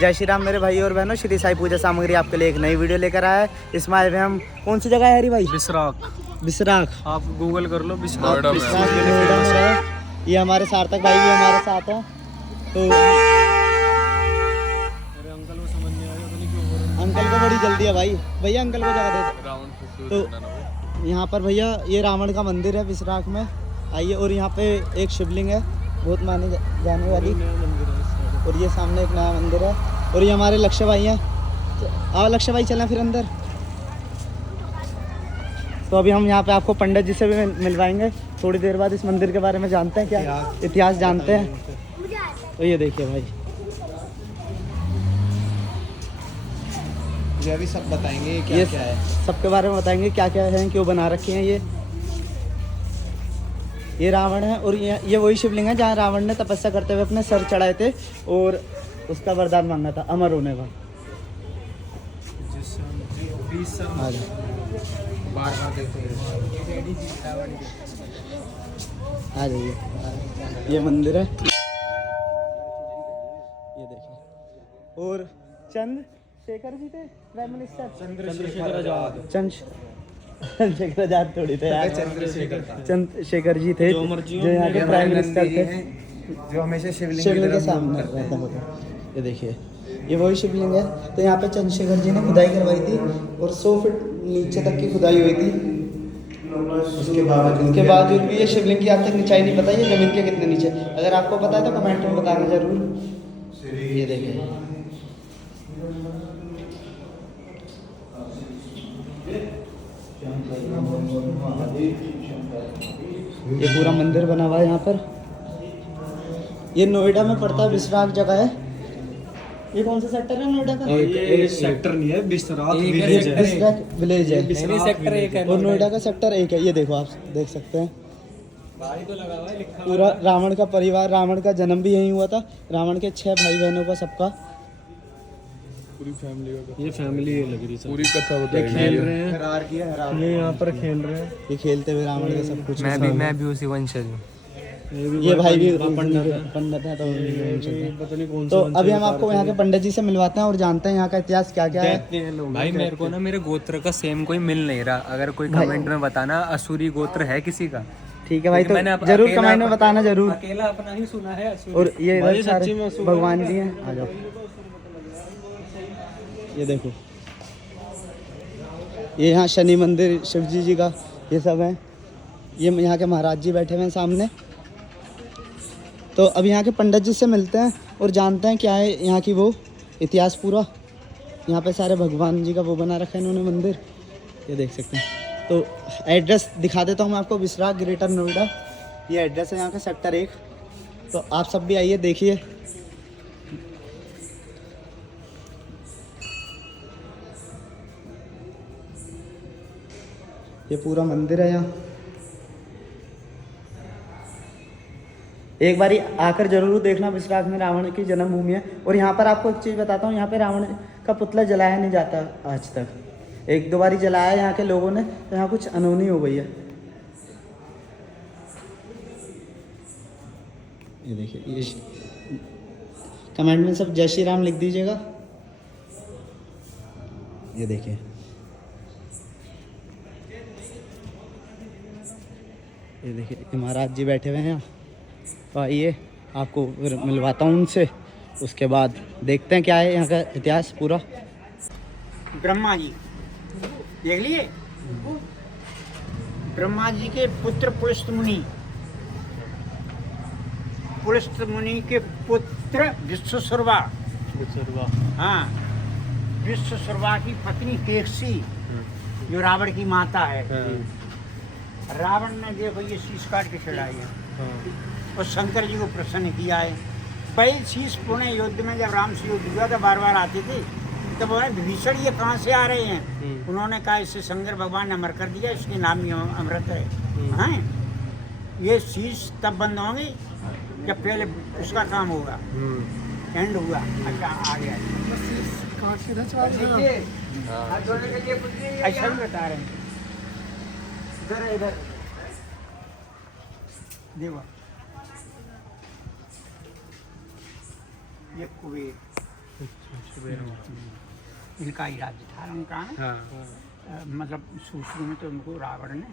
जय श्री राम मेरे भाई और बहनों। श्री साई पूजा सामग्री आपके लिए एक नई वीडियो लेकर आया है। इसमें आए हुए हम कौन सी जगह है हरी भाई? बिसराख। आप गूगल कर लो। नोएडा में है। ये हमारे सार्थक भाई भी हमारे साथ हैं। तो मेरे अंकल को समझ नहीं आया, पता नहीं क्यों हो रहा है। अंकल को बड़ी जल्दी है भाई। भैया अंकल को जगह दे। तो यहाँ पर भैया ये रावण का मंदिर है बिसराख में। आइए। और यहाँ पे एक शिवलिंग है बहुत मानी जाने वाली। नया मंदिर है इस साइड। और ये सामने एक नया मंदिर है। और ये हमारे लक्ष्य भाई हैं। आओ लक्ष्य भाई चलें फिर अंदर। तो अभी हम यहाँ पे आपको पंडित जी से भी मिलवाएंगे। थोड़ी देर बाद इस मंदिर के बारे में जानते हैं, क्या इतिहास जानते हैं। तो ये देखिए भाई, ये भी सब बताएंगे क्या क्या है। सबके बारे में बताएंगे क्या क्या है, क्यों बना रखे हैं। ये रावण है। और ये वही शिवलिंग है जहाँ रावण ने तपस्या करते हुए अपने सर चढ़ाए थे और उसका वरदान मांगा था अमर होने का। बार बार देखते आ जाइए। ये मंदिर है, ये देखिए। और चंद्रशेखर जी थे प्राइम मिनिस्टर। चंद्रशेखर आजाद। चंद्रशेखर आजाद थोड़ी थे यार। चंद्रशेखर जी थे जो यहाँ के प्राइम मिनिस्टर थे, जो हमेशा शिवलिंग के सामने रहता होता। ये देखिए ये वही शिवलिंग है। तो यहाँ पे चंद्रशेखर जी ने खुदाई करवाई थी और 100 फीट नीचे तक की खुदाई हुई थी। उसके बावजूद भी ये शिवलिंग की आज तक ऊंचाई नहीं पता, ये जमीन के कितने नीचे। अगर आपको पता है तो कमेंट में बताना जरूर। ये देखिए ये पूरा मंदिर बना हुआ है यहाँ पर। ये नोएडा में पड़ता है, बिसराख जगह है। ये कौन सा सेक्टर है नोएडा का? ये सेक्टर नहीं है, बिसराख विलेज है। विलेज है। सेक्टर 1 है और नोएडा का सेक्टर 1 है। ये देखो आप देख सकते हैं गाड़ी तो लगा हुआ है, लिखा पूरा रावण का परिवार। रावण का जन्म भी यहीं हुआ था। रावण के 6 भाई बहनों का सबका पूरी फैमिली का। ये फैमिली है लग रही है पूरी कथा ये खेल रहे हैं, हरार किया हरार। ये यहाँ पर खेल रहे हैं। ये खेलते हुए रावण का सब कुछ। मैं भी उसी वंशज हूँ। ये भाई भी पंडित है। पंडित है। तो पता नहीं कौन तो अभी हम आपको यहाँ के पंडित जी से मिलवाते हैं और जानते हैं यहाँ का इतिहास क्या क्या है। भाई मेरे को ना मेरे गोत्र का सेम कोई मिल नहीं रहा। अगर कोई कमेंट में बताना असुरी गोत्र है किसी का। ठीक है भाई, तो मैंने जरूर अकेला कमेंट में बताना जरूर। अकेला अपना ही सुना है असुरी। और ये इधर भाई सारे सच्ची में असुर भगवान जी हैं। आ जाओ। ये देखो ये यहाँ शनि मंदिर, शिव जी का ये सब है। ये यहाँ के महाराज जी बैठे हुए हैं सामने। तो अब यहाँ के पंडित जी से मिलते हैं और जानते हैं क्या है यहाँ की वो इतिहास पूरा। यहाँ पे सारे भगवान जी का वो बना रखा है इन्होंने मंदिर। ये देख सकते हैं। तो एड्रेस दिखा देता हूँ मैं आपको। बिसराख ग्रेटर नोएडा ये एड्रेस है यहाँ का, सेक्टर 1। तो आप सब भी आइए देखिए। ये पूरा मंदिर है यहाँ। एक बारी आकर जरूर देखना। बिसराख में रावण की जन्मभूमि है। और यहाँ पर आपको एक चीज़ बताता हूँ, यहाँ पे रावण का पुतला जलाया नहीं जाता आज तक। 1-2 बारी जलाया यहाँ के लोगों ने, तो यहाँ कुछ अनहोनी हो गई है। ये देखिए ये कमेंट में सब जय श्री राम लिख दीजिएगा। ये देखिए महाराज जी बैठे हुए हैं यहाँ। तो आइए आपको फिर मिलवाता हूँ उनसे। उसके बाद देखते हैं क्या है यहाँ का इतिहास पूरा। ब्रह्मा जी देख लिए। ब्रह्मा जी के पुत्र पुलस्त मुनि के पुत्र विश्वशर्वा। हाँ, विश्वशर्वा की पत्नी केकसी जो रावण की माता है। रावण ने देखो ये शीश काट के चढ़ाई है और शंकर जी को प्रसन्न किया है। पहले शीश पुणे युद्ध में जब राम से युद्ध हुआ था, बार बार आते थे, तब बोले विभीषण ये कहाँ से आ रहे हैं। उन्होंने कहा इससे शंकर भगवान ने अमर कर दिया, इसके नाम ही अमृत है। हाँ, ये शीश तब बंद होंगे जब पहले उसका काम होगा। एंड हुआ। अच्छा आ गया। ऐसा भी बता रहे हैं। इधर देखो ये कुबेर इनका ही राज्य था उनका। हाँ मतलब शुरू में तो उनको रावण ने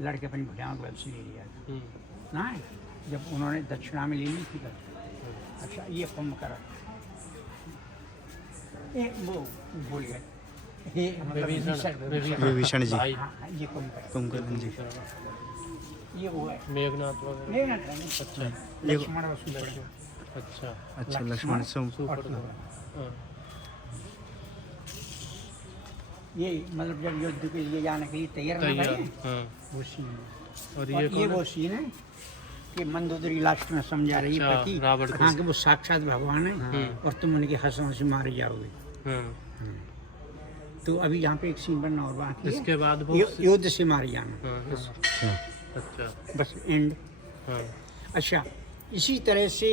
लड़के अपनी भुजाओं को से ले लिया था ना, जब उन्होंने दक्षिणा में ले ली थी तब। अच्छा ये कुंभकर्ण, ये वो भूल गए, ये मतलब विभीषण जी, हाँ, ये कुंभकर्ण जी, ये वो है मेघनाथ वगैरह। मेघनाथ नहीं, अच्छा लक्ष्मण और सुभद्रा। अच्छा अच्छा लक्ष्मण सुपर। हाँ ये मतलब जब युद्ध के लिए जाने के लिए तैयार ना तैयार। भइए, हाँ वो सीन है। और और ये ये वो सीन है कि मंदोदरी लास्ट में समझा रही है अच्छा, पति रावण को। हाँ कि वो साक्षात भगवान है और तुम उनके हंसों से मारे जाओगे। हाँ तो अभी यहाँ पे एक सीन बनना और बाकी है, इसके बाद वो युद्ध से मारे जाना, हाँ अच्छा बस एंड। हाँ अच्छा इसी तरह से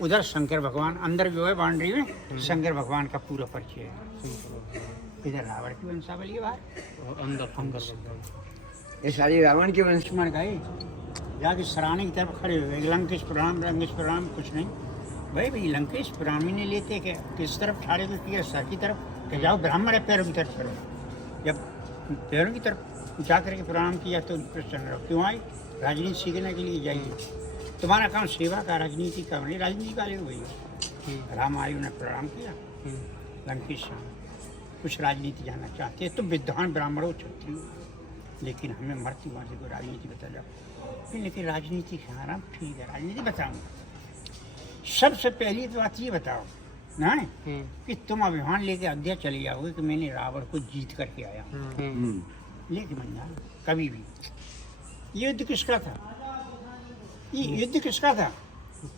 उधर शंकर भगवान अंदर जो है बाउंड्री में शंकर भगवान का पूरा परिचय है। इधर रावण की वंशावली है बाहर, और अंदर शंकर भगवान। ये सारी रावण के वंश में गए, जाके सराहने की तरफ खड़े हुए, लंकेश प्रणाम कुछ नहीं भाई भाई लंकेश प्रणाम ही नहीं लेते क्या, किस तरफ ठाड़े को किया, सर की तरफ कि जाओ ब्राह्मण है पैरों की तरफ करो। जब पैरों की तरफ जा करके प्रणाम किया तो प्रसन्न रहो, क्यों आई, राजनीति सीखने के लिए जाइए, तुम्हारा काम सेवा का राजनीति का नहीं, राजनीति वाले हो गई। राम आयु ने प्रणाम किया, लंकेश कुछ राजनीति जानना चाहते हैं तो विद्वान ब्राह्मणों क्षत्रियो, लेकिन हमें मरती मारती को राजनीति बता जाओ। लेकिन राजनीति खाना ठीक है, राजनीति बताऊंगा। सबसे पहली तो बात ये बताओ ना कि तुम अभिमान लेके अयोध्या चले जाओगे कि मैंने रावण को जीत करके आया, लेकिन मन जाओ कभी भी। ये युद्ध किसका था, ये युद्ध किसका था,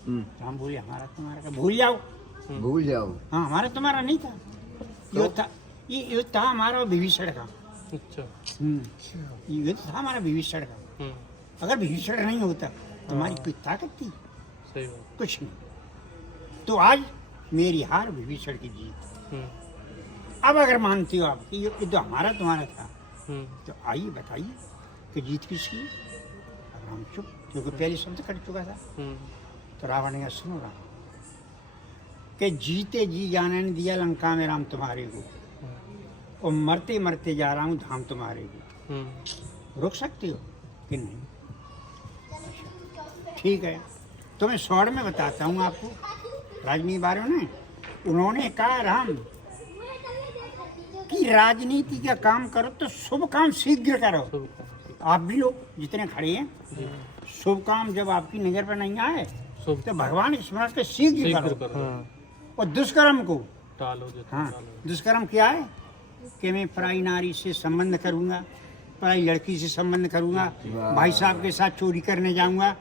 राम बोले हमारा तुम्हारा का भूल जाओ, हाँ हमारा तुम्हारा नहीं था, युद्ध था, ये युद्ध था हमारा विभीषण का। अच्छा ये युद्ध था हमारा विभीषण का। अगर विभीषण नहीं होता तुम्हारी कोई ताकत थी, सही बात। कुछ नहीं। तो आज मेरी हार विभीषण की जीत। अब अगर मानती हो आप कि ये युद्ध हमारा तुम्हारा था, तो आइए बताइए कि जीत किसकी। अब हम चुप, क्योंकि पहले शब्द कट चुका था। तो रावण ने कहा सुनो राम, कि जीते जी जाने नहीं दिया लंका में राम तुम्हारे को, और मरते मरते जा रहा हूँ धाम तुम्हारे को, रोक सकते हो कि नहीं। अच्छा ठीक है, तो मैं शॉर्ट में बताता हूँ आपको। राजनीति बारे में उन्होंने कहा राम कि राजनीति का काम करो तो शुभ काम शीघ्र करो। आप भी लोग जितने खड़े हैं, शुभ काम जब आपकी नजर पर नहीं आए तो भगवान के स्मरण से शीघ्र करो, और दुष्कर्म को टालो। हाँ दुष्कर्म क्या है कि मैं पराई नारी से संबंध करूंगा, पराई लड़की से संबंध करूंगा, भाई साहब के साथ चोरी करने जाऊंगा।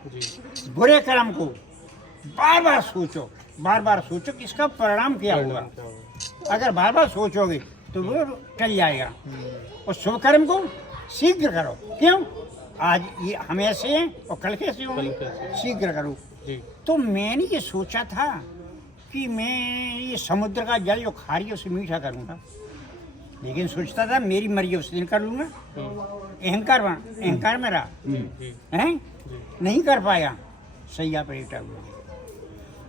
बुरे कर्म को बार बार सोचो कि इसका परिणाम क्या होगा। अगर बार बार सोचोगे तो वो टल जाएगा, और शुभ कर्म को शीघ्र करो। क्यों, आज ये हम ऐसे हैं और कल कैसे होंगे, शीघ्र करो। तो मैंने ये सोचा था कि मैं ये समुद्र का जल जो खारी उसे मीठा करूंगा, लेकिन सोचता था मेरी मर्जी उस दिन कर लूंगा। अहंकार मेरा है, नहीं कर पाया, सैया पर लेटा हुआ।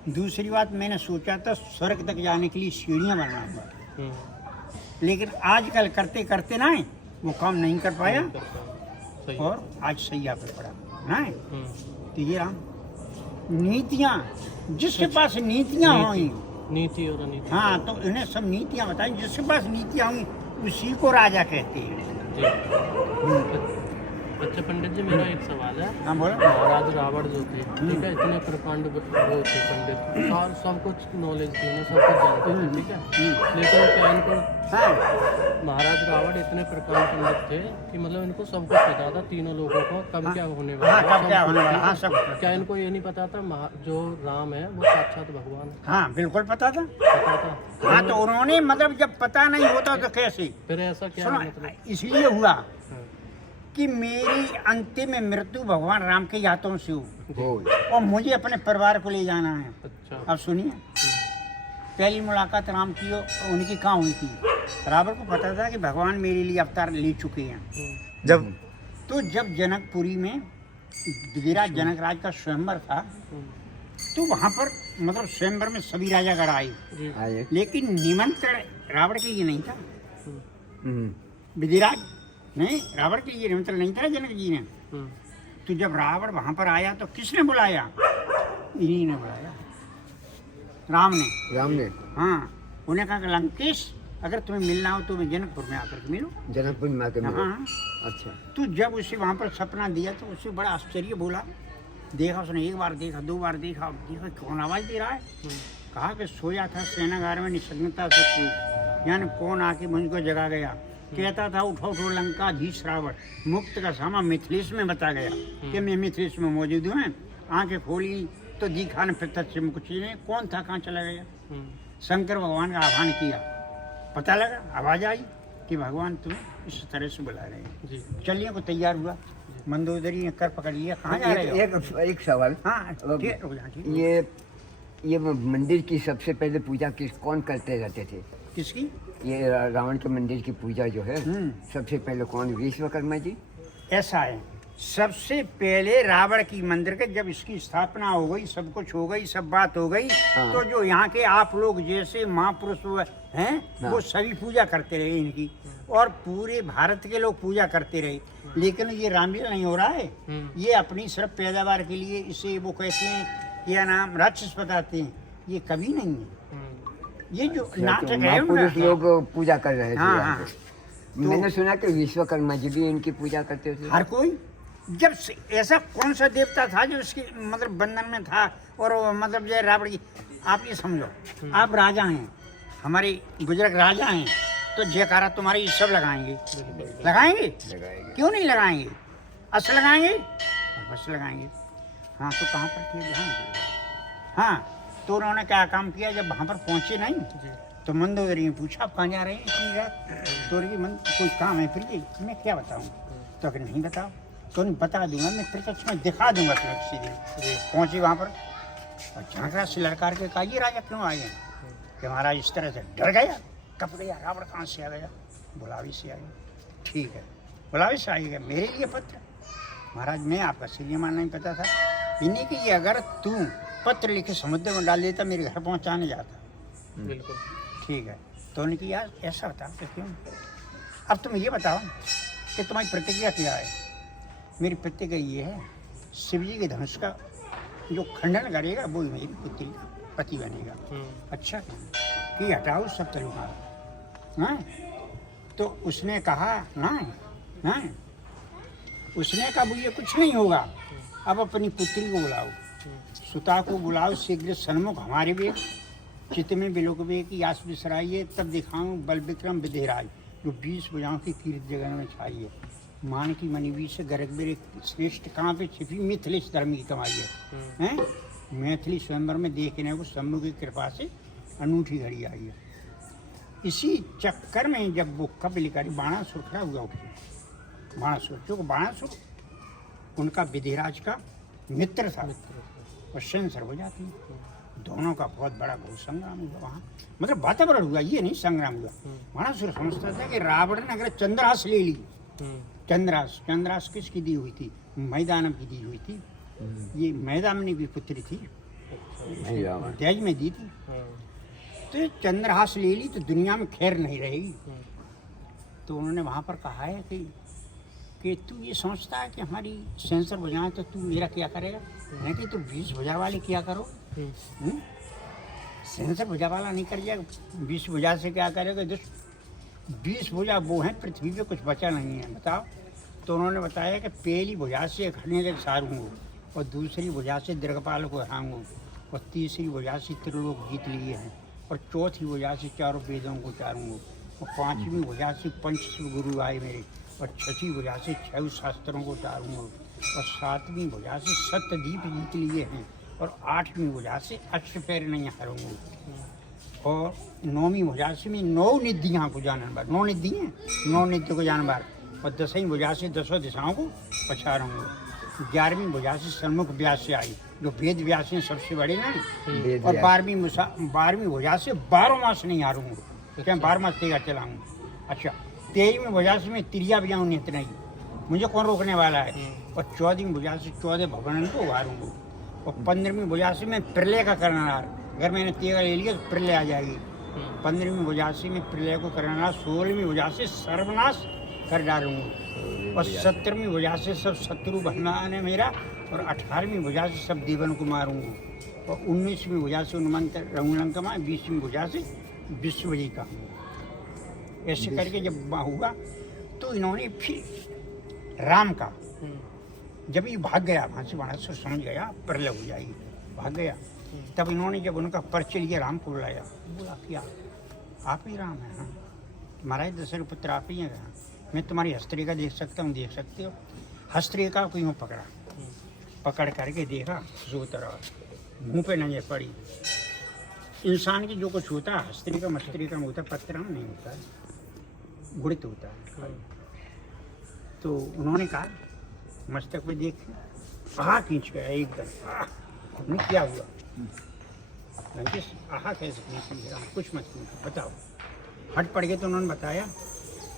दूसरी बात मैंने सोचा था स्वर्ग तक जाने के लिए सीढ़ियाँ बनाऊंगा, लेकिन आजकल करते करते ना वो काम नहीं कर पाया, और आज सैया पर पड़ा ना। तो ये राम नीतियाँ, जिसके पास नीतियाँ होंगी, नीति और अनीति, हाँ तो इन्हें सब नीतियाँ बताई, जिसके पास नीतियाँ होंगी उसी को राजा कहते हैं। अच्छा पंडित जी, मेरा एक सवाल है। हाँ बोलो। महाराज रावण जो थे, ठीक है, इतने प्रकांड वो थे पंडित, और सब कुछ नॉलेज थी, सब कुछ जानते थे, ठीक है, लेकिन क्या इनको महाराज रावण इतने प्रकांड पंडित थे कि मतलब इनको सब कुछ पता था, तीनों लोगों को कब क्या होने वाला है, कब क्या होने वाला, हाँ सब। क्या इनको ये नहीं पता था जो राम है वो साक्षात भगवान है? हाँ बिल्कुल पता था। पता था। हाँ तो उन्होंने मतलब जब पता नहीं होता तो कैसे, फिर ऐसा क्या सुनो मतलब? इसलिए हुआ कि मेरी अंतिम मृत्यु भगवान राम के हाथों से हो, और मुझे अपने परिवार को ले जाना है। अच्छा। अब सुनिए, पहली मुलाकात राम की उनकी कहाँ हुई थी, रावण को पता था कि भगवान मेरे लिए अवतार ले चुके हैं। जब जनकपुरी में विधिराज जनक राज का स्वयंवर था, तो वहाँ पर मतलब स्वयंवर में सभी राजागण आए, जी आए लेकिन निमंत्रण रावण के लिए नहीं था। हम्म, विधिराज नहीं, रावण के लिए निमंत्रण नहीं था जनक जी ने। हम्म, तो जब रावण वहां पर आया तो किसने बुलाया? इन्हीं ने बुलाया, राम ने। राम ने हाँ, उन्हें कहा कि लंकेश अगर तुम्हें मिलना हो तो मैं जनकपुर में आकर के मिलो। जनकपुर में आके मिले। हाँ, अच्छा तो जब उसे वहां पर सपना दिया तो उसे बड़ा आश्चर्य बोला। देखा उसने, एक बार देखा, दो बार देखा, देखा कौन आवाज दे रहा है। कहा कि सोया था सेनागार में निसंगता से कोई, यानी कौन आके मुझको जगा गया। कहता था उठो उठो लंकाधीश रावण, मुक्त का सामा मिथिलेश में बता गया कि मैं मिथिलेश में मौजूद हूँ। आंखें खोली तो दिखा न प्रत्यक्ष में कुछ नहीं, कौन था, कहाँ चला गया। शंकर भगवान का आह्वान किया, पता लगा, आवाज आई कि भगवान तुम्हें इस तरह से बुला रहे हैं। जी चलिए को तैयार हुआ, मंदोदरी ने कर पकड़ लिया, कहाँ जा रहे हो? एक सवाल, हाँ ठीक, रुक जा, ठीक। ये मंदिर की सबसे पहले पूजा कौन करते रहते थे? किसकी? ये रावण के मंदिर की पूजा जो है सबसे पहले कौन? विश्वकर्मा जी। ऐसा है, सबसे पहले रावण की मंदिर के जब इसकी स्थापना हो गई, सब कुछ हो गई, सब बात हो गई, हाँ। तो जो यहाँ के आप लोग जैसे महापुरुष हैं वो सभी पूजा करते रहे इनकी, और पूरे भारत के लोग पूजा करते रहे। लेकिन ये रामलीला नहीं हो रहा है, ये अपनी सिर्फ पैदावार के लिए इसे वो कहते हैं, क्या नाम, राक्षस बताते हैं, ये कभी नहीं है। ये जो नाटक है महापुरुष उनका, लोग पूजा कर रहे थे हाँ, यहाँ हाँ। पे। मैंने सुना कि विश्वकर्मा जी भी इनकी पूजा करते थे। हर कोई, जब ऐसा कौन सा देवता था जो उसके मतलब बंधन में था, और वो मतलब जो रावण की, आप ये समझो, आप राजा हैं, हमारे गुजरात राजा हैं, तो जयकारा तुम्हारे ये सब लगाएंगे, लगाएंगे, क्यों नहीं लगाएंगे? अस लगाएंगे और बस लगाएंगे। हाँ, तो कहाँ पर किए? हाँ, तो उन्होंने क्या काम किया, जब वहाँ पर पहुँचे नहीं तो मंदोदरी ने पूछा आप कहाँ जा रहे हैं इतनी रात? तो कोई काम है प्रिय, मैं क्या बताऊँ? तो अगर नहीं बताओ तो नहीं बता दूंगा, मैं प्रत्यक्ष में दिखा दूंगा तुम्हें सीधे। पहुंची वहाँ पर और झांकरा से लड़कार के कहा, ये राजा क्यों आए हैं? कि महाराज इस तरह से डर गया, कब गया, रावण कहाँ से आ गया? बुलावी से आ गया। ठीक है, बुलावी से आ गया, मेरे लिए पत्र? महाराज मैं आपका श्रीमान नहीं पता था, इन्हीं की अगर तू पत्र लिखे समुद्र में डाल देता, मेरे घर पहुँचाने जाता। बिल्कुल ठीक है, तो उन्होंने यार ऐसा बता तो क्यों? अब तुम ये बताओ कि तुम्हारी प्रतिक्रिया क्या है? मेरी प्रतिक्रिया ये है, शिव जी के धनुष का जो खंडन करेगा वो मेरी पुत्री का पति बनेगा। अच्छा, कि हटाओ सब तरीका। हाँ, तो उसने कहा ना, उसने कहा ये कुछ नहीं होगा, अब अपनी पुत्री को बुलाओ, सुता को बुलाओ, शीघ्र सन्मुख हमारे भी चित्त में बिलोकबे की आस बिसराइए, तब दिखाऊं बल विक्रम विधिराज, जो 20 भुजाओं की तीर्थ जगन में छाइए। मान की मनीवी से गर्ग बेरे श्रेष्ठ कहाँ पे छिपी, मिथिलेश धर्म की कमाई है। हैं, मैथिली स्वयंवर में देखने को शंभु की कृपा से अनूठी घड़ी आई है। इसी चक्कर में जब वो कबलिकारी बाणासुर खड़ा हुआ उठे, बाणासुर, जो बाणासुर उनका विधिराज का मित्र था, और सेंसर हो जाती है। दोनों का बहुत बड़ा बहुत संग्राम हुआ वहाँ, मतलब वातावरण हुआ, ये नहीं संग्राम हुआ। बाणासुर समझता था कि रावण ने अगर चंद्रहास ले ली, चंद्रास किसकी दी हुई थी? मैदानम की दी हुई थी। ये मैदानम की पुत्री थी, त्याज में दी थी। तो ये चंद्रहास ले ली तो दुनिया में खैर नहीं रहेगी। तो उन्होंने वहाँ पर कहा है कि तू ये सोचता है कि हमारी सेंसर भुजाएं तो तू मेरा क्या करेगा? नहीं कि तू 20 भुजा वाले क्या करो। सेंसर भुजा वाला नहीं कर जाएगा, 20 भुजा से क्या करेगा? 20 भुजा वो हैं, पृथ्वी पे कुछ बचा नहीं है, बताओ। तो उन्होंने बताया कि पहली भुजा से खड़ेग सारूंगा, और दूसरी भुजा से दीर्घपाल को हराऊंगा, और तीसरी भुजा से त्रिलोक जीत लिए हैं, और चौथी भुजा से चारों वेदों को चारूंगा, और पांचवी भुजा से पंच गुरु आए मेरे, और छठी भुजा से 6 शास्त्रों को चारूंगा, और 7वीं भुजा से सप्तद्वीप जीत लिए हैं, और 8वीं भुजा से अष्टपैर नहीं हारूंगा, और 9वीं भुजा से मैं 9 निधियाँ को जानवर, 9 निधि हैं, 9 निधि को जानवर, और 10वीं भुजा से 10 दिशाओं को पछाड़ूंगा। 11वीं भुजा से सन्मुख व्यास से आई, जो वेद व्यास हैं सबसे बड़े ना, और 12वीं भुजा से 12 मास नहीं हारूंगा, क्या 12 मास तेगा चलाऊंगा। अच्छा, 13वीं भुजा से मैं तिरिया बजाऊँ नित नहीं, मुझे कौन रोकने वाला है, और 14वीं भुजा से 14 भगवान को उभारूंगा, और 15वीं भुजा से मैं प्रलय का करनार, अगर मैंने तेगा ले लिया तो प्रलय आ जाएगी। 15वीं भुजा से मैं प्रलय को करनार, 16वीं भुजा से सर्वनाश कर डालूंगा, और 17वीं भुजा से सब शत्रु भगवान है मेरा, और 18वीं भुजा से सब देवन को मारूंगा, और 19वीं भुजा से उन्मंत रहूँ लंका में, 20वीं भुजा से विश्व का हूँ। ऐसे करके जब हुआ तो इन्होंने फिर राम का, जब ये भाग गया वहाँ से, वहाँ से समझ गया प्रलय हो जाएगी, भाग गया, तब इन्होंने जब उनका परिचय लिया, राम को बुलाया, बोला क्या आप ही राम हैं? हाँ, महाराज दशरथ पुत्र आप ही हैं। हाँ, मैं तुम्हारी हस्तरेखा देख सकता हूँ, देख सकते हो। हस्तरेखा को यूँ पकड़ा, पकड़ करके देखा, जो तरह मुँह पे नजर पड़ी। इंसान की जो कुछ होता है हस्तरेखा मस्तरेखा में होता है, पत्र में नहीं होता है, गुणित होता है। तो उन्होंने कहा मस्तक पे देख, आहा खींच गया एकदम। नहीं क्या हुआ? आहा कैसे खींच गया? कुछ मत पूछो, बताओ। हट पड़ गए तो उन्होंने बताया,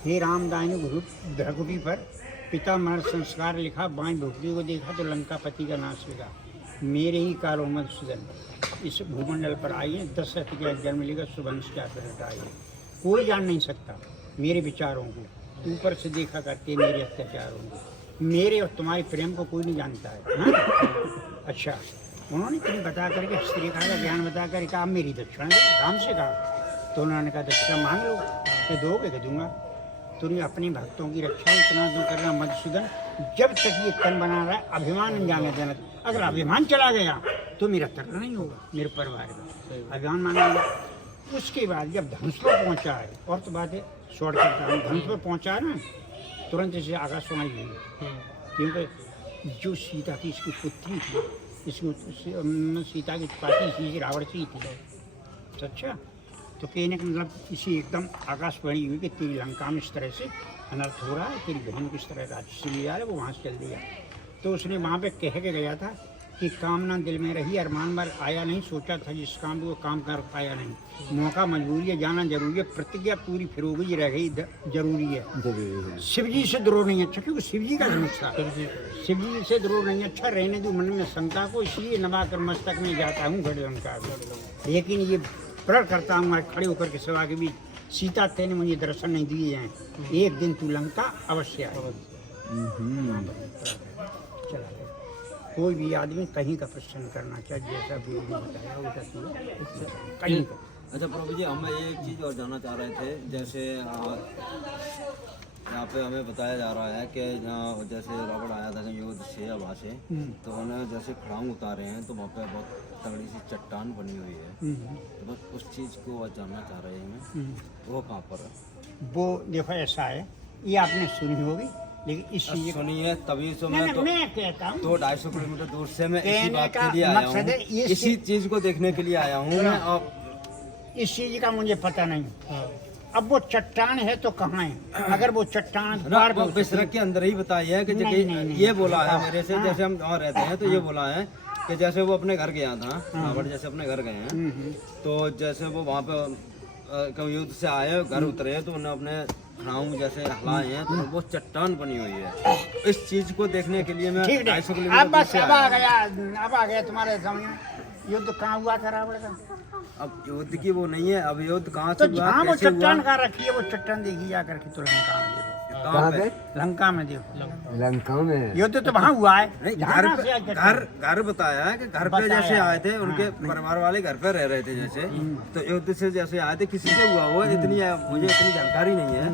हे राम दाहिने भ्रगुटी पर पिता मर संस्कार लिखा, बाएं भुगती को देखा तो लंकापति का नाश लिखा। मेरे ही कालो मधुसूदन इस भूमंडल पर आई है, दशरथ का जन्म लेगा, सुवंश क्या फिर आई है। कोई जान नहीं सकता मेरे विचारों को, ऊपर से देखा करते मेरे अत्याचारों को, मेरे और तुम्हारे प्रेम को कोई नहीं जानता है। हाँ? अच्छा, उन्होंने तुम्हें बता करके हस्तरेखा का ज्ञान बता कर कहा मेरी दक्षिणा दो, राम से कहा। तो उन्होंने कहा दक्षिणा मांग लो, मैं दोगे कि दूंगा। तुमने अपने भक्तों की रक्षा इतना दूर करना मधुसूदन, जब तक ये तन बना रहा है अभिमान नहीं जाने देना। अगर अभिमान चला गया तो मेरा तर्क नहीं होगा, मेरे परिवार का अभिमान मांगेगा। उसके बाद जब धनुष पर पहुँचा है, और तो बात है शॉर्ट करता हूँ, धनुष पर पहुँचा है ना, तुरंत इसे आकाशवाणी हुई, क्योंकि जो सीता की इसकी पुत्री थी, इसकी सीता की पाती थी, रावण से ही थी। अच्छा, तो कहने का मतलब इसी एकदम आकाशवाणी हुई कि तेरी लंका में इस तरह से अनर्थ हो रहा है, तेरी बहन को इस तरह राज्य से ले जा रहे, वो वहाँ से चल दिया। तो उसने वहाँ पे कह के गया था कि कामना दिल में रही, अरमान पर आया नहीं, सोचा था जिस काम को काम कर पाया नहीं। मौका मजबूरी है, जाना जरूरी है, प्रतिज्ञा पूरी फिर हो गई, रह गई जरूरी है। शिव जी से द्रोह नहीं अच्छा, क्योंकि शिव जी का धनुष था। शिव जी से द्रोह नहीं अच्छा, रहने दो मन में शंका को, इसलिए नवा कर मस्तक में जाता हूँ गढ़ लंका। लेकिन ये प्रण करता हूँ खड़े होकर के सभा के बीच, सीता तेने मुझे दर्शन नहीं दिए हैं, एक दिन तू लंका अवश्य आए। चला गया। कोई भी आदमी कहीं का प्रश्न करना चाहिए, जैसा भी बताया वैसा कहीं का। अच्छा प्रभु जी, हम एक चीज़ और जानना चाह रहे थे, जैसे यहाँ पे हमें बताया जा रहा है कि जैसे रावण आया था युद्ध से वहाँ से, तो उन्हें जैसे खड़ाऊ उतारे हैं, तो वहाँ पे बहुत तगड़ी सी चट्टान बनी हुई है, तो बस उस चीज़ को जानना चाह रहे हैं, वो कहाँ पर है? वो देखो ऐसा है, ये आपने सुनी होगी, लेकिन इस चीज सुनी है तभी तो मैं कहता हूँ 200-250 किलोमीटर दूर से मैं इसी कहने बात का के लिए आया मकसद है, हूँ, इसी चीज़ को देखने के लिए आया हूँ मैं। और इस चीज का मुझे पता नहीं। अब वो चट्टान है तो कहाँ है? अगर वो चट्टान द्वार पे बिसरक के अंदर ही बताया है कि नहीं, ये बोला है मेरे से, जैसे हम वहाँ रहते हैं तो ये बोला है कि जैसे वो अपने घर गया था, रावण जैसे अपने घर गए हैं, तो जैसे वो वहाँ पे युद्ध से आए, घर उतरे, तो उन्हें अपने खड़ाऊ जैसे हलाए हैं, तो वो चट्टान बनी हुई है। इस चीज को देखने के लिए मैं 250 किलोमीटर अब बस अब आ गया तुम्हारे समझ में। युद्ध कहाँ हुआ था रावण का? अब युद्ध की वो नहीं है, अब युद्ध कहाँ तो से हुआ, जहाँ वो कैसे हुआ? चट्टान कहाँ रखी है, वो चट्टान देखी जा करके तो लंका में देखो, कहाँ पे? लंका में देखो। लंका में युद्ध तो वहाँ हुआ है। नहीं, जहाँ से आज घर बताया है कि घर पे जैसे आए थे, उनके परिवार वाले घर पे रह रहे थे जैसे, तो युद्ध से जैसे आए थे, किसी से हुआ वो इतनी मुझे इतनी जानकारी नहीं है,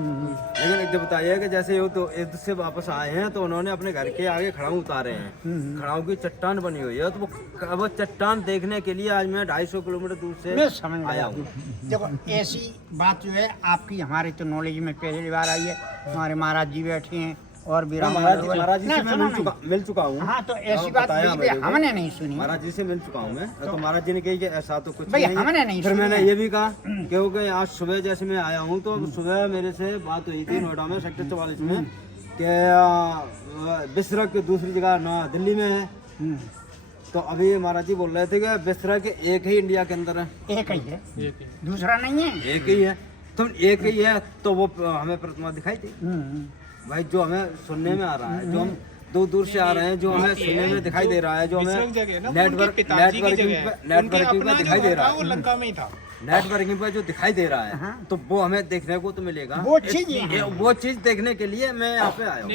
लेकिन एक बताइए कि जैसे युद्ध से वापस आए हैं, तो उन्होंने अपने घर के आगे खड़ाऊ उतारे हैं, खड़ाऊ की चट्टान बनी हुई है, तो वो चट्टान देखने के लिए आज मैं 250 किलोमीटर दूर से मैं समझ आया हूँ। देखो ऐसी बात जो है आपकी हमारे तो नॉलेज में पहली बार आई है। हमारे महाराज जी बैठे हैं और भी महाराज जी से मैं मिल चुका हूँ। हाँ, तो ऐसी बात हमने नहीं सुनी। महाराज जी से मिल चुका हूँ मैं, तो महाराज जी ने कही कि ऐसा तो कुछ भाई नहीं हमने नहीं फिर सुनी मैंने है। ये भी कहा क्योंकि आज सुबह जैसे मैं आया हूँ, तो सुबह मेरे से बात हुई थी नोएडा में सेक्टर 44 में कि बिसरक दूसरी जगह ना दिल्ली में है, तो अभी महाराज जी बोल रहे थे कि बिसरक एक ही इंडिया के अंदर है, एक ही है, दूसरा नहीं है। एक ही है, तो एक ही है, तो वो हमें प्रतिमा दिखाई थी भाई, जो हमें सुनने में आ रहा है, जो हम दूर दूर से आ रहे हैं, जो हमें सुनने में दिखाई दे रहा है, जो हमें नेटवर्किंग पे दिखाई दे रहा है, लंका में ही था। नेटवर्किंग पर जो दिखाई दे रहा है, तो वो हमें देखने को तो मिलेगा। वो चीज देखने के लिए मैं यहाँ पे आया हूँ।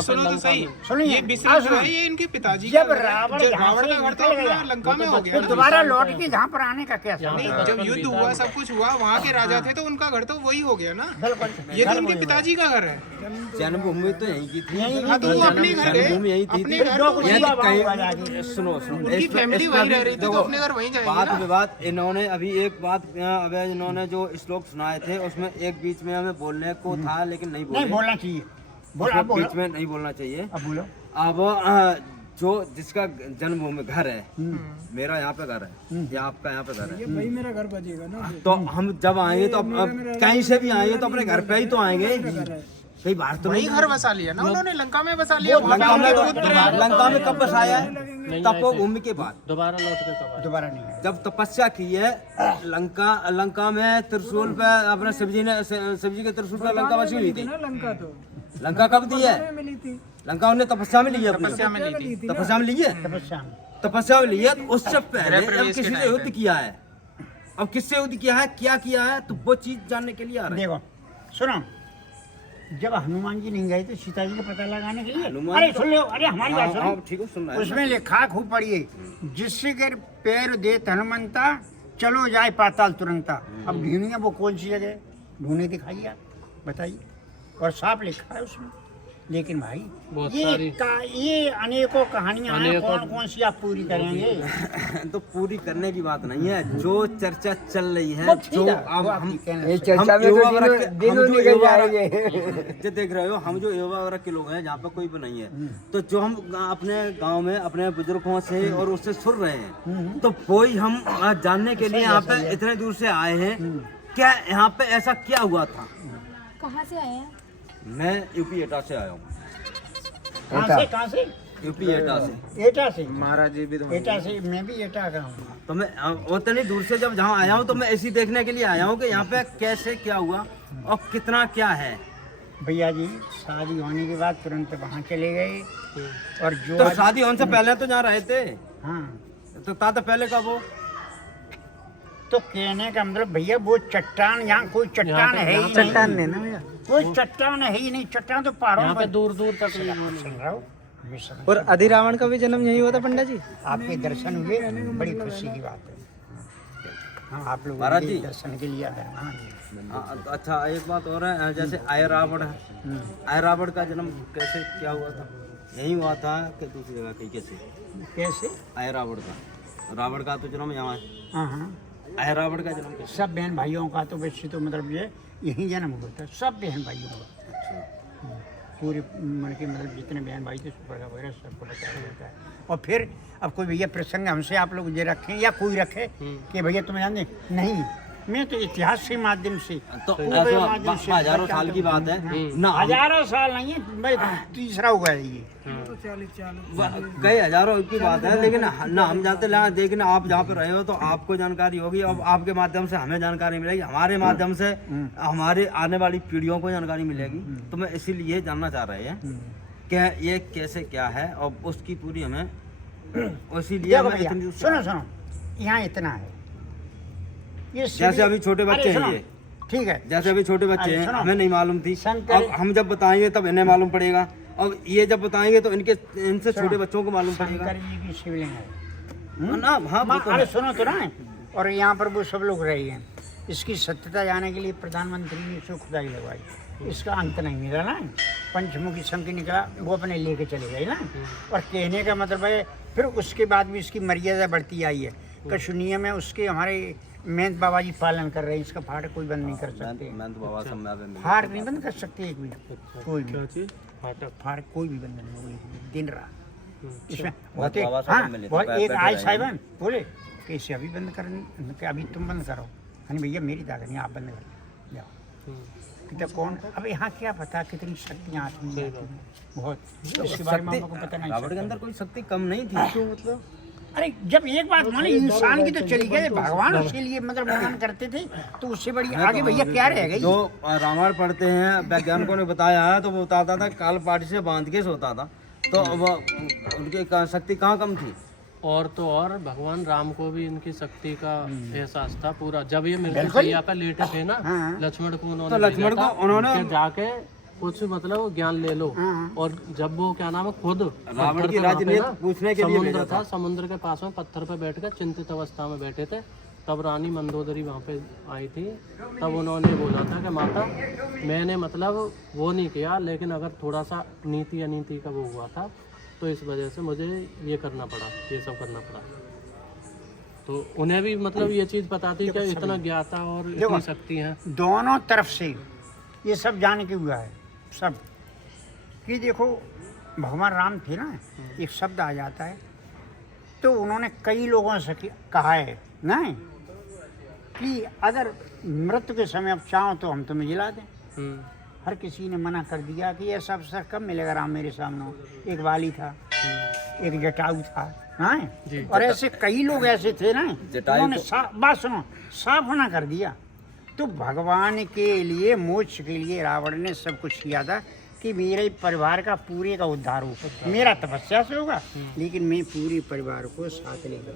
सुनो तो सही, सुनिए, ये बिसरा जो है ये इनके पिताजी जब का घर है। रावण जब यहाँ रावण से का घर था निकल गया, अपना लंका में हो गया तो ना। दोबारा लौट के यहाँ पर आने का क्या नहीं, सवाल? जब युद्ध हुआ, सब कुछ हुआ, वहाँ के राजा थे तो उनका घर तो वही हो गया ना। ये तो उनके पिताजी का घर है। जन्मभूमि तो यहीं की थी, हाँ, तो वो अपने घर गए, जन्मभूमि यहीं थी। अपने घर तो यदि वहीं- कहीं सुनो उनकी फैमिली वहीं रह रही थी, तो अपने घर वहीं जाएंगे बात ना। विवाद इन्होंने अभी एक बात अब इन्होंने जो श्लोक सुनाए थे उसमें एक बीच में हमें बोलने को था, लेकिन नहीं नहीं बोले। बोलना चाहिए, बोल आप उसमें बोलो, बीच में नहीं बोलना चाहिए। अब बोलो। अब जो जिसका जन्मभूमि घर है, मेरा यहाँ पे घर है या आपका यहाँ पे घर है, भाई मेरा घर बजेगा ना। तो हम जब आएंगे तो अब कहीं से भी आएंगे तो अपने घर पे ही तो आएंगे, कहीं बाहर तो वही नहीं। घर बसा लिया ना उन्होंने, लंका में बसा लिया। लंका में कब बसाया है? तपोभूमि के बाद, दोबारा लौट के कब दोबारा नहीं आया। जब तपस्या की है लंका में त्रिशूल पे अपने शिव जी के त्रिशूल पे लंका बसी हुई थी। लंका तो लंका कब दी है? मिली थी। लंका उन्हें तपस्या में ली है, तपस्या में ली थी। तपस्या में ली है, तपस्या में। तपस्या में ली है। तो उससे पहले प्रवेश अब के किसी से टाइम युद्ध पे। किया है, अब किससे युद्ध किया है, क्या किया है, तो वो चीज जानने के लिए आ रहे हैं। देखो सुनो, जब हनुमान जी नहीं गए थे सीता जी का पता लगाने के लिए, हनुमान अरे तो- सुन लो, अरे हमारी बात हाँ, सुनो, ठीक है, सुन रहा है। उसमें लिखा खूब पढ़िए, जिससे के पैर देत हनुमंता चलो जाए पाताल तुरंता। अब ढूंढिए वो कौन सी जगह, ढूंढे दिखाइए आप, बताइए। और साफ लिखा है उसमें। लेकिन भाई बहुत ये सारी। ये अनेकों कहानियां हैं, अनेकों- कौन कौन सी आप पूरी करेंगे? तो पूरी करने की बात नहीं है, जो चर्चा चल रही है, वो ठीक जो है, अब वो हम आपकी कहने ये से। चर्चा हम में तो युवा वर्ग के- दिनों हम जो निकल युवा जाएंगे। जो देख रहे हो, हम जो युवा वर्ग के लोग हैं, जहाँ पर कोई भी नहीं है, तो जो हम अपने गांव में अपने बुजुर्गों से और उससे सुन रहे हैं, तो वही हम जानने के लिए यहाँ पे इतने दूर से आए हैं। क्या यहाँ पे ऐसा क्या हुआ था? कहाँ से आए हैं? मैं यूपी एटा से आया हूँ, कहाँ से? यूपी एटा से। एटा से। महाराज जी भी तो एटा से, मैं भी एटा का हूँ। तो मैं उतनी दूर से जब जहाँ आया हूँ, तो मैं ऐसी देखने के लिए आया हूँ कि यहाँ पे कैसे क्या हुआ और कितना क्या है। भैया जी शादी होने के बाद तुरंत वहाँ चले गए, और जो तो आज- शादी होने से पहले तो जहाँ रहे थे, हाँ, तो ता तो पहले का वो तो कहने का मतलब भैया वो चट्टान, यहाँ कोई चट्टान है ही चट्टान नहीं, ने ना भैया। कोई चट्टान है ही नहीं। चट्टान तो पहाड़ों यहाँ पे पर। दूर दूर तक सुन रहा हूँ, ये समझ- और अधिरावण का भी जन्म यही हुआ था पंडित जी। आपके दर्शन हुए, बड़ी खुशी की बात है। हाँ, आप लोग महाराज जी। दर्शन के लिए आए। हाँ, अच्छा एक बात और है, जैसे आय रावण है, आय रावण का जन्म कैसे क्या हुआ था? यही हुआ था कि दूसरी जगह कहीं? कैसे कैसे? आय रावण का तो जन्म यहाँ है, हाँ हाँ, आय रावण का जन्म कैसे? सब बहन भाइयों का तो वैसे तो मतलब ये यही जन्म हुआ था, सब बहन भाइयों का। पूरे मन के मतलब जितने बहन भाई थे सुपर का वगैरह सबको बताया जाता है। और फिर अब कोई भैया प्रसंग हमसे आप लोग ये रखें या कोई रखे कि भैया तुम्हें जानते नहीं, मैं तो इतिहास के माध्यम से, तो पूरे माध्यम से हजारों साल की बात है ना, हजारों साल नहीं है, मैं तीसरा हुआ है ये। कई हजारों की बात है, लेकिन ना हम जानते ना, लेकिन आप जहाँ पे रहे हो तो आपको जानकारी होगी, अब आपके माध्यम से हमें जानकारी मिलेगी, हमारे माध्यम से हमारे आने वाली पीढ़ियों को जानकारी मिलेगी। तो मैं इसीलिए जानना चाह रहे हैं कि ये कैसे क्या है, और उसकी पूरी हमें इसीलिए देखो हमें भैया, इतनी दूर से- सुनो सुनो, यहाँ इतना है, ये जैसे अभी छोटे बच्चे अरे हैं सुनो, ये, ठीक है, जैसे अभी छोटे बच्चे अरे हैं, सुनो, हमें नहीं मालूम थी, शंकर- अब हम जब बताएंगे तब इन्हें मालूम पड़ेगा, और ये जब बताएंगे तो इनसे छोटे बच्चों को मालूम पड़ेगा शंकर जी की शिवलिंग है। ना। हाँ वो तो अरे है। सुनो तो ना, और यहाँ पर वो सब लोग रहे हैं। इसकी सत्यता जाने के लिए प्रधानमंत्री ने इसको खुदाई लगवाई, इसका अंत नहीं मिला ना, पंचमुखी शंख निकला, वो अपने लेके चले गए ना। और कहने का मतलब है फिर उसके बाद भी इसकी मर्यादा बढ़ती आई है। कुछ नियम है उसके, हमारे मेहंत बाबा जी पालन कर रहे हैं, इसका फाटक कोई बंद नहीं कर सकते, मैं तो बाबा सब फाटक नहीं बंद कर सकते एक भी, कोई भी चीज फाटक फाटक कोई भी बंद नहीं होगी दिन रात। इसमें बहुत बाबा एक, साहब हाँ, मिले थे, बहुत बैठ एक बैठे आए रहे साहिबान बोले कि इसे अभी बंद कर, कि अभी तुम बंद करो। नहीं भैया मेरी ताकत नहीं, आप बंद करो, जाओ। कितना कौन, अब यहाँ क्या पता कितनी शक्तियाँ आती हैं, बहुत, इसके बारे में हम लोग को पता नहीं रावण के चलता। अंदर कोई शक्ति कम नहीं थी, क्यों मतलब? अरे जब एक बात मान ली, इंसान की तो चली गई, भगवान उसके लिए मतलब वर्णन करते थे, तो उससे बड़ी आगे भैया क्या रह गई? जो रामायण पढ़ते हैं, वैज्ञानिकों ने बताया है, तो वो बताता था काल पाटी से बांध के सोता था, तो वो उनकी शक्ति कहाँ कम थी? और तो और भगवान राम को भी इनकी शक्ति का एहसास था पूरा। जब ये मृत्यु पे लेटे थे ना, लक्ष्मण को उन्होंने तो लक्ष्मण भेजा को था उन्होंने कि जाके कुछ मतलब ज्ञान ले लो। और जब वो क्या नाम है खुद रावण की पत्थर पे वहाँ पे राजनीति ना पूछने के लिए समुद्र भेजा था, समुद्र के पास में पत्थर पे बैठ कर चिंतित अवस्था में बैठे थे। तब रानी मंदोदरी वहाँ पे आई थी। तब उन्होंने बोला था कि माता मैंने मतलब वो नहीं किया, लेकिन अगर थोड़ा सा नीति अनीति का वो हुआ था तो इस वजह से मुझे ये करना पड़ा, ये सब करना पड़ा। तो उन्हें भी मतलब ये चीज़ पता थी कि इतना ज्ञाता और इतनी शक्ति है। दोनों तरफ से ये सब जान के हुआ है सब कि देखो भगवान राम थे ना, एक शब्द आ जाता है तो उन्होंने कई लोगों से कहा है ना कि अगर मृत्यु के समय अब चाहो तो हम तुम्हें जिला दें। हर किसी ने मना कर दिया कि ऐसा अवसर कब मिलेगा राम मेरे सामने। एक वाली था, एक जटाऊ था, हाँ, और ऐसे कई लोग ऐसे थे ना, उन्होंने बात सुनो साफ मना कर दिया। तो भगवान के लिए मोक्ष के लिए रावण ने सब कुछ किया था कि मेरे परिवार का पूरे का उद्धार हो, मेरा तपस्या से होगा लेकिन मैं पूरे परिवार को साथ ले गया।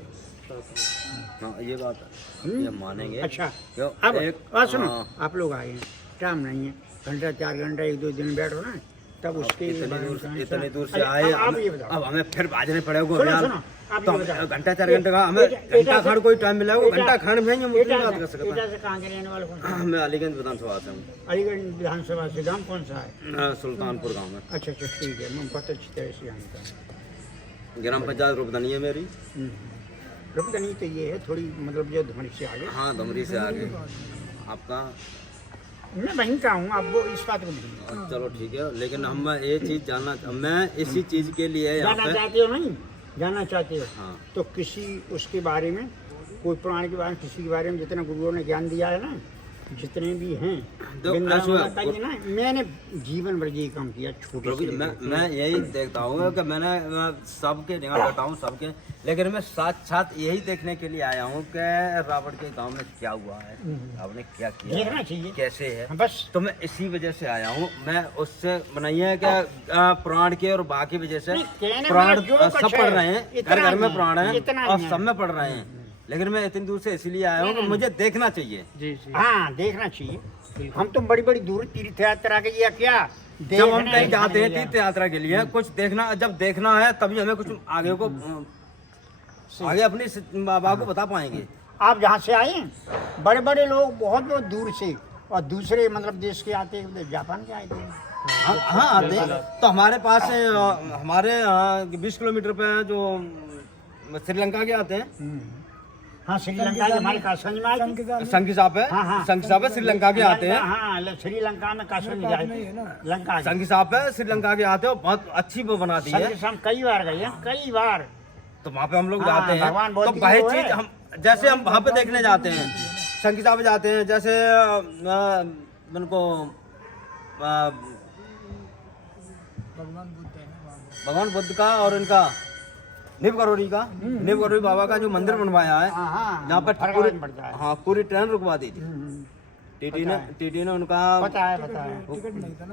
हाँ, ये बात है, ये मानेंगे। अच्छा क्यों? अब एक सुनो, आप लोग आए हैं, टाइम नहीं है, घंटा 4 घंटा 1-2 दिन बैठो ना, तब उसके इतने दूर से आए, अब हमें फिर बाजने पड़ेगा। सुनो, तो घंटा 4 घंटे का हमें घंटा खान कोई टाइम मिला हो, घंटा खान में हम उतनी बात कर सकते एटा से कहाँ के रहने वाले कौन? हैं। मैं अलीगंज विधानसभा से हूँ। अलीगढ़ विधानसभा से गाँव कौन सा है? सुल्तानपुर गाँव में। अच्छा ठीक है, मैं पता अच्छी तरह से जानता हूँ। ग्राम पंचायत रूपधनी है मेरी। रुपधनी तो ये है थोड़ी मतलब जो धमनी से आगे। हाँ, धमरी से आगे। आपका? मैं वहीं का हूँ, आपको इस बात को नहीं। चलो ठीक है, लेकिन हम ये चीज़ जानना, मैं इसी चीज़ के लिए यहाँ जानना पे। चाहते हो नहीं? जानना चाहते हो हाँ। तो किसी उसके बारे में, कोई पुराण के बारे में, किसी के बारे में जितना गुरुओं ने ज्ञान दिया है ना, जितने भी हैं, तो वृंदावन माता जी ना, मैंने जीवन भर यही काम किया छोटे से। मैं यही देखता हूँ कि मैंने सबके जगह बैठा हूँ सबके, लेकिन मैं साथ साथ यही देखने के लिए आया हूँ कि रावण के गांव में क्या हुआ है, रावण ने क्या किया, देखना चाहिए कैसे है। बस तो मैं इसी वजह से आया हूँ, मैं उससे बनाइए क्या पुराण के और बाकी वजह से पुराण सब पढ़ रहे हैं, घर घर में पुराण है और सब में पढ़ रहे हैं, लेकिन मैं इतनी दूर से इसलिए आया हूँ कि मुझे देखना चाहिए। जी जी हाँ, देखना चाहिए। हम तो बड़ी बड़ी दूर तीर्थ यात्रा के लिए क्या जब हम कहीं जाते हैं तीर्थ यात्रा के लिए कुछ देखना, जब देखना है तभी हमें कुछ आगे को आगे अपनी बाबा को बता पाएंगे। आप जहाँ से आए हैं, बड़े बड़े लोग बहुत बहुत दूर से और दूसरे मतलब देश के आते हैं, जापान के आए थे। हाँ आते हैं। तो हमारे पास हमारे 20 किलोमीटर पे जो श्रीलंका के आते हैं। हाँ, श्रीलंका के हमारे कासगंज में आए थे। संघी साहब है, हाँ। संघी साहब है श्रीलंका के आते हैं। हाँ, श्रीलंका में कासगंज जाए थे, लंका संघी साहब है श्रीलंका के आते हैं, बहुत अच्छी वो बनाती है। हम कई बार गए हैं, कई बार। तो वहाँ पे हम लोग हाँ, जाते हैं, भगवान तो वही चीज हम जैसे हम वहाँ पे देखने जाते हैं, संघी साहब जाते हैं, जैसे उनको भगवान बुद्ध का और इनका निव करोड़ी बाबा का जो मंदिर बनवाया है, जहाँ पर पूरी ट्रेन रुकवा दी थी। टीटी ने उनका पता है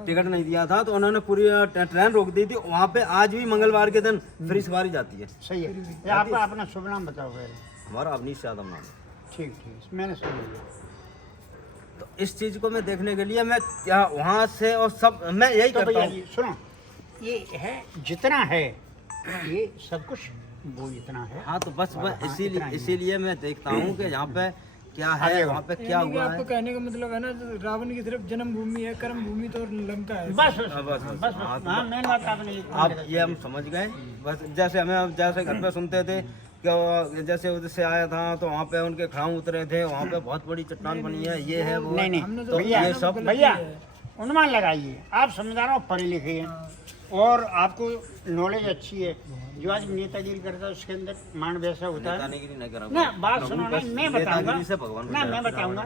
टिकट नहीं दिया था, तो उन्होंने पूरी ट्रेन रोक दी थी। वहाँ पे आज भी मंगलवार के दिन फ्री सवारी जाती है। सही है। आपका अपना शुभ नाम बताओ पहले। हमारा अवनीश यादव नाम है। ठीक, मैंने सुन लिया। तो इस चीज को मैं देखने के लिए मैं क्या वहाँ से और सब मैं यही तो करता हूँ। सुनो, ये है जितना है, ये सब कुछ वो इतना है। हाँ, तो बस मैं इसीलिए मैं देखता हूँ कि यहाँ पे क्या है, वहाँ पे क्या हुआ है। आपको कहने का मतलब है ना, रावण की तरफ जन्म भूमि है, कर्म भूमि तो लंका है। बस बस हाँ, मेन बात आपने आप ये हम समझ गए। बस जैसे हमें जैसे घर पे सुनते थे कि जैसे उधर से आया था तो वहाँ पे उनके खड़ाऊ उतरे थे, वहाँ पे बहुत बड़ी चट्टान बनी है, ये है वो। नहीं तो ये सब भैया अनुमान लगाइए, आप समझदार हो, पढ़े लिखे हैं और आपको नॉलेज अच्छी है। जो आज नेतागिरी करता है उसके अंदर मान वैसा होता है ना। बात सुनो ना, मैं बताऊंगा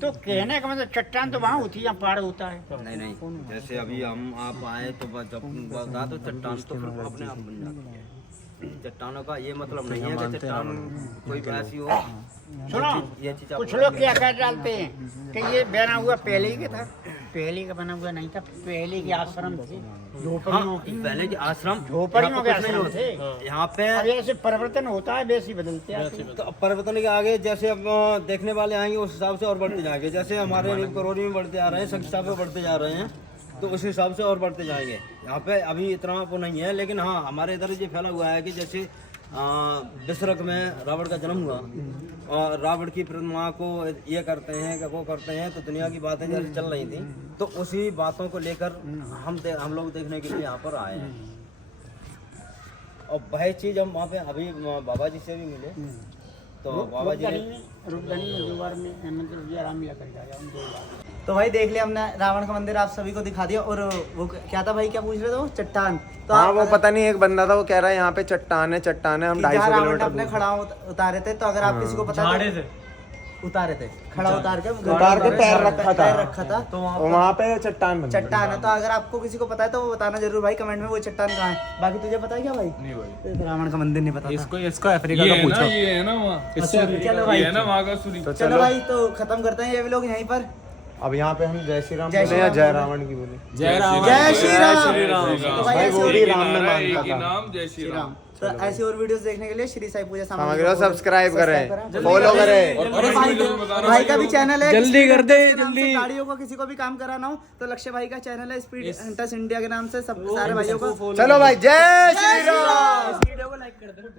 तो कहने का मतलब चट्टान तो वहाँ होती है, यहाँ पहाड़ होता है। नहीं, जैसे अभी हम आप आए तो जब बता तो चट्टान तो फिर अपने आप बन जाती है। चट्टानों का ये मतलब नहीं है कि चट्टान कोई भी ऐसी हो। सुनो, कुछ लोग क्या कह डालते हैं कि ये बना हुआ पहले ही के था। पहले का बना हुआ नहीं था, पहले के आश्रम थे, झोपड़ियों की, पहले के आश्रम झोपड़ियों के यहाँ पे कुछ नहीं आश्रम थे। होते। यहाँ पे अब ऐसे परिवर्तन होता है, वैसे ही बदलते हैं। तो परिवर्तन के आगे जैसे अब देखने वाले आएंगे उस हिसाब से और बढ़ते जाएंगे। जैसे हमारे नींव करोड़ी में बढ़ते जा रहे हैं, संख्या पे बढ़ते जा रहे हैं, तो उस हिसाब से और बढ़ते जाएंगे। यहाँ पे अभी इतना वो नहीं है, लेकिन हाँ हमारे इधर ये फैला हुआ है कि जैसे विसर्ग में रावण का जन्म हुआ और रावण की प्रतिमा को ये करते हैं कि वो करते हैं, तो दुनिया की बातें जैसे चल रही थी, तो उसी बातों को लेकर हम लोग देखने के लिए यहाँ पर आए हैं। और वही चीज़ हम वहाँ पे अभी बाबा जी से भी मिले, तो बाबा जी ने रुद्रनी में 2 बार में मतलब ये आराम मिला करके आया उन 2 बार। तो भाई देख लिया हमने रावण का मंदिर, आप सभी को दिखा दिया। और वो क्या था भाई, क्या पूछ रहे थे वो? चट्टान। तो हाँ आप वो अगर- पता नहीं, एक बंदा था वो कह रहा है यहाँ पे चट्टान है, चट्टान है, हम कि 250 जहाँ रावण ने किलोमीटर अपने दूर। खड़ा उतारे थे, तो अगर आप किसी को पता उतारे थे, खड़ा उतार के पैर रखा था। पैर रखा था, तो और वहाँ पे चट्टान बन चट्टान है। तो अगर आपको किसी को पता है तो वो बताना जरूर भाई कमेंट में, वो चट्टान कहाँ है। बाकी तुझे पता है क्या भाई? नहीं भाई, तो रावण का मंदिर नहीं पता था। इसको अफ्रीका का पूछो। ये है ना वहाँ, चलो भाई, ये है ना वहाँ का सूरी। तो चलो भाई, तो खत्म करते हैं ये व्लॉग यहीं पर। अब यहाँ पे हम जय श्री राम जय बोले श्री या राम जय बोले। रावण की बोले? जय राम। जय श्री राम। राम। तो भाई भाई ऐसे वो और- भी राम में नारा एक मानता ही था। नाम, जय श्री राम। तो ऐसी और वीडियोस देखने के लिए श्री साई पूजा सामग्री को सब्सक्राइब करें, जल्दी फॉलो करें। और भाई का भी चैनल है, जल्दी कर दे, जिसके नाम से जल्दी। गाड़ियों को किसी को भी काम कराना हो तो लक्ष्य भाई का चैनल है, स्पीड हंटर्स इंडिया के नाम से सब सारे भाइयों को चलो भाई, जय श्री राम।